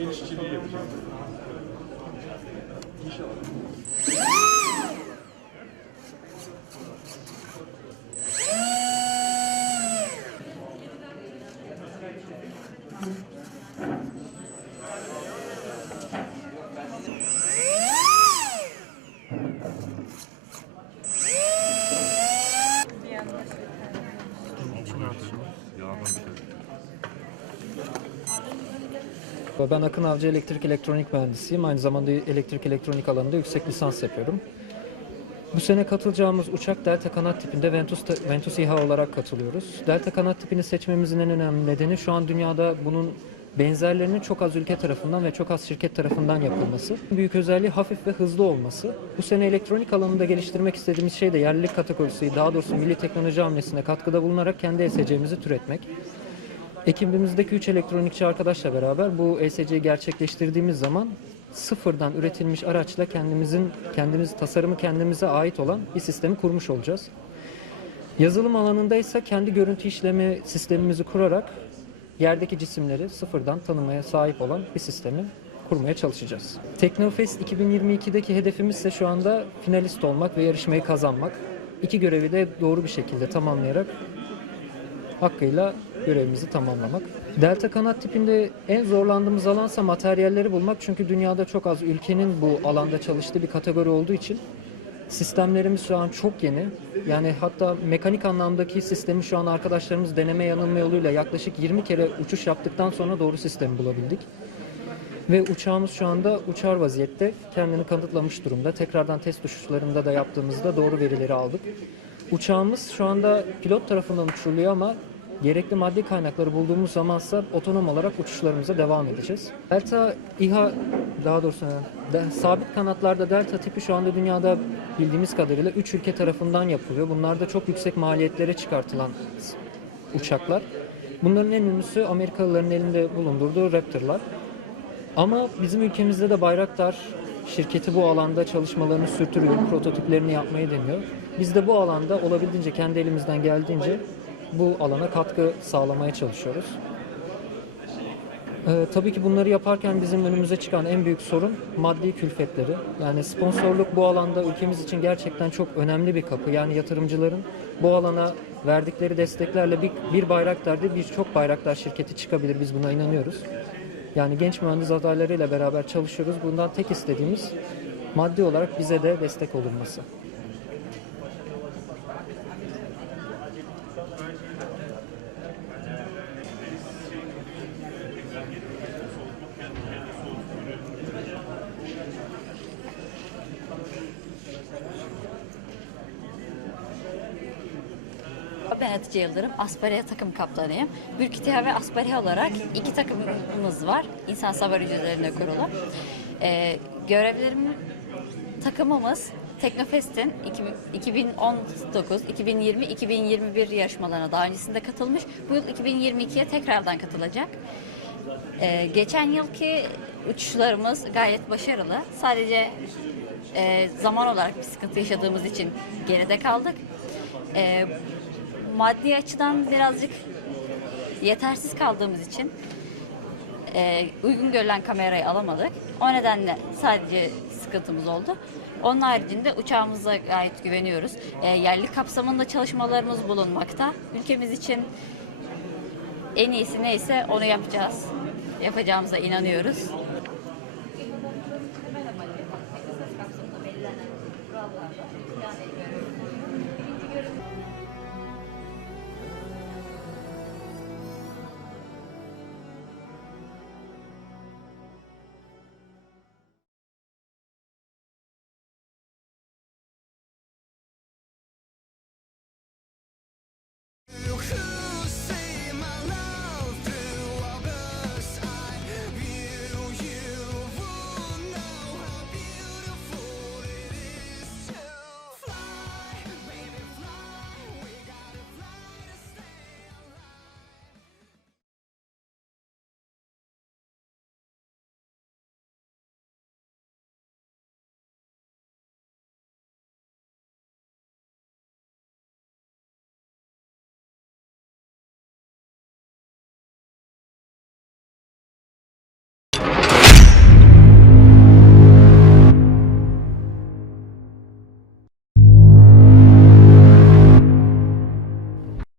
el işçiliği yapacağız. İnşallah. Ben Akın Avcı Elektrik Elektronik Mühendisiyim. Aynı zamanda elektrik elektronik alanında yüksek lisans yapıyorum. Bu sene katılacağımız uçak Delta kanat tipinde Ventus, Ventus İHA olarak katılıyoruz. Delta kanat tipini seçmemizin en önemli nedeni şu an dünyada bunun benzerlerinin çok az ülke tarafından ve çok az şirket tarafından yapılması. Büyük özelliği hafif ve hızlı olması. Bu sene elektronik alanında geliştirmek istediğimiz şey de yerlilik kategorisi, daha doğrusu milli teknoloji hamlesine katkıda bulunarak kendi ESC'mizi türetmek. Ekibimizdeki 3 elektronikçi arkadaşla beraber bu ESC'yi gerçekleştirdiğimiz zaman sıfırdan üretilmiş araçla kendimizin kendimiz tasarımı kendimize ait olan bir sistemi kurmuş olacağız. Yazılım alanında ise kendi görüntü işlemi sistemimizi kurarak yerdeki cisimleri sıfırdan tanımaya sahip olan bir sistemi kurmaya çalışacağız. Teknofest 2022'deki hedefimiz ise şu anda finalist olmak ve yarışmayı kazanmak. İki görevi de doğru bir şekilde tamamlayarak hakkıyla görevimizi tamamlamak. Delta kanat tipinde en zorlandığımız alansa materyalleri bulmak. Çünkü dünyada çok az ülkenin bu alanda çalıştığı bir kategori olduğu için sistemlerimiz şu an çok yeni. Yani hatta mekanik anlamdaki sistemi şu an arkadaşlarımız deneme yanılma yoluyla yaklaşık 20 kere uçuş yaptıktan sonra doğru sistemi bulabildik. Ve uçağımız şu anda uçar vaziyette kendini kanıtlamış durumda. Tekrardan test uçuşlarında da yaptığımızda doğru verileri aldık. Uçağımız şu anda pilot tarafından uçuruluyor ama gerekli maddi kaynakları bulduğumuz zamansa otonom olarak uçuşlarımıza devam edeceğiz. Delta İHA daha doğrusu de- sabit kanatlarda Delta tipi şu anda dünyada bildiğimiz kadarıyla 3 ülke tarafından yapılıyor. Bunlar da çok yüksek maliyetlere çıkartılan uçaklar. Bunların en ünlüsü Amerikalıların elinde bulundurduğu Raptor'lar. Ama bizim ülkemizde de Bayraktar şirketi bu alanda çalışmalarını sürdürüyor, prototiplerini yapmayı deniyor. Biz de bu alanda olabildiğince kendi elimizden geldiğince bu alana katkı sağlamaya çalışıyoruz. Ee, tabii ki bunları yaparken bizim önümüze çıkan en büyük sorun maddi külfetleri. Yani sponsorluk bu alanda ülkemiz için gerçekten çok önemli bir kapı. Yani yatırımcıların bu alana verdikleri desteklerle bir, bir bayraktar değil birçok bayraktar şirketi çıkabilir. Biz buna inanıyoruz. Yani genç mühendis adaylarıyla beraber çalışıyoruz. Bundan tek istediğimiz maddi olarak bize de destek olunması. Ben Hatice Yıldırım, Aspariye takım kaptanıyım. Bürkitiha ve Aspariye olarak iki takımımız var. İnsan Savar üzerine kurulu. Ee, görevlerim takımımız Teknofest'in 2019, 2020, 2021 yarışmalarına daha öncesinde katılmış. Bu yıl 2022'ye tekrardan katılacak. Ee, geçen yılki uçuşlarımız gayet başarılı. Sadece e, zaman olarak bir sıkıntı yaşadığımız için geride kaldık. Ee, maddi açıdan birazcık yetersiz kaldığımız için e, uygun görülen kamerayı alamadık. O nedenle sadece sıkıntımız oldu. Onun haricinde uçağımıza gayet güveniyoruz. E, yerli kapsamında çalışmalarımız bulunmakta. Ülkemiz için en iyisi neyse onu yapacağız. Yapacağımıza inanıyoruz. kurallarda